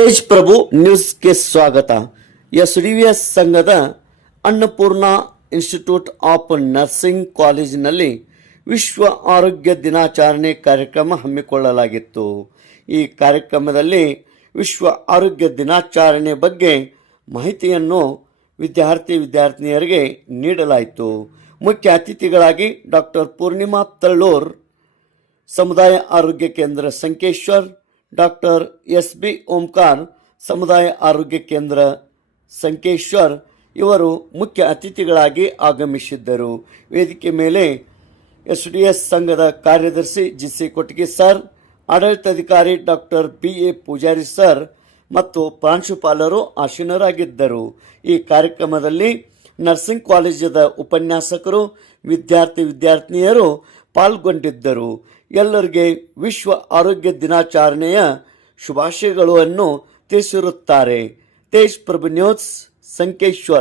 ತೇಜ್ ಪ್ರಭು ನ್ಯೂಸ್ಗೆ ಸ್ವಾಗತ. S D V S ಸಂಘದ ಅನ್ನಪೂರ್ಣ ಇನ್ಸ್ಟಿಟ್ಯೂಟ್ ಆಫ್ ನರ್ಸಿಂಗ್ ಕಾಲೇಜಿನಲ್ಲಿ ವಿಶ್ವ ಆರೋಗ್ಯ ದಿನಾಚರಣೆ ಕಾರ್ಯಕ್ರಮ ಹಮ್ಮಿಕೊಳ್ಳಲಾಗಿತ್ತು. ಈ ಕಾರ್ಯಕ್ರಮದಲ್ಲಿ ವಿಶ್ವ ಆರೋಗ್ಯ ದಿನಾಚರಣೆ ಬಗ್ಗೆ ಮಾಹಿತಿಯನ್ನು ವಿದ್ಯಾರ್ಥಿ ವಿದ್ಯಾರ್ಥಿನಿಯರಿಗೆ ನೀಡಲಾಯಿತು. ಮುಖ್ಯ ಅತಿಥಿಗಳಾಗಿ ಡಾಕ್ಟರ್ ಪೂರ್ಣಿಮಾ ತಳ್ಳೂರ್ ಸಮುದಾಯ ಆರೋಗ್ಯ ಕೇಂದ್ರ Sankeshwar doctor S B Omkar ಸಮುದಾಯ ಆರೋಗ್ಯ ಕೇಂದ್ರ ಸಂಕೇಶ್ವರ್ ಇವರು ಮುಖ್ಯ ಅತಿಥಿಗಳಾಗಿ ಆಗಮಿಸಿದ್ದರು. ವೇದಿಕೆ ಮೇಲೆ ಎಸ್ ಡಿ ಎಸ್ ಸಂಘದ ಕಾರ್ಯದರ್ಶಿ ಜಿ ಸಿ ಕೊಟ್ಟಿಗೆ ಸರ್, ಆಡಳಿತಾಧಿಕಾರಿ doctor B A Pujari sir ಮತ್ತು ಪ್ರಾಂಶುಪಾಲರು ಆಸೀನರಾಗಿದ್ದರು ಈ ಕಾರ್ಯಕ್ರಮದಲ್ಲಿ ನರ್ಸಿಂಗ್ ಕಾಲೇಜದ ಉಪನ್ಯಾಸಕರು, ವಿದ್ಯಾರ್ಥಿ ವಿದ್ಯಾರ್ಥಿನಿಯರು ಪಾಲ್ಗೊಂಡಿದ್ದರು. ಎಲ್ಲರಿಗೆ ವಿಶ್ವ ಆರೋಗ್ಯ ದಿನಾಚರಣೆಯ ಶುಭಾಶಯಗಳನ್ನು ತಿಳಿಸಿರುತ್ತಾರೆ. ತೇಜ್ ಪ್ರಭು ನ್ಯೂಸ್ ಸಂಕೇಶ್ವರ್.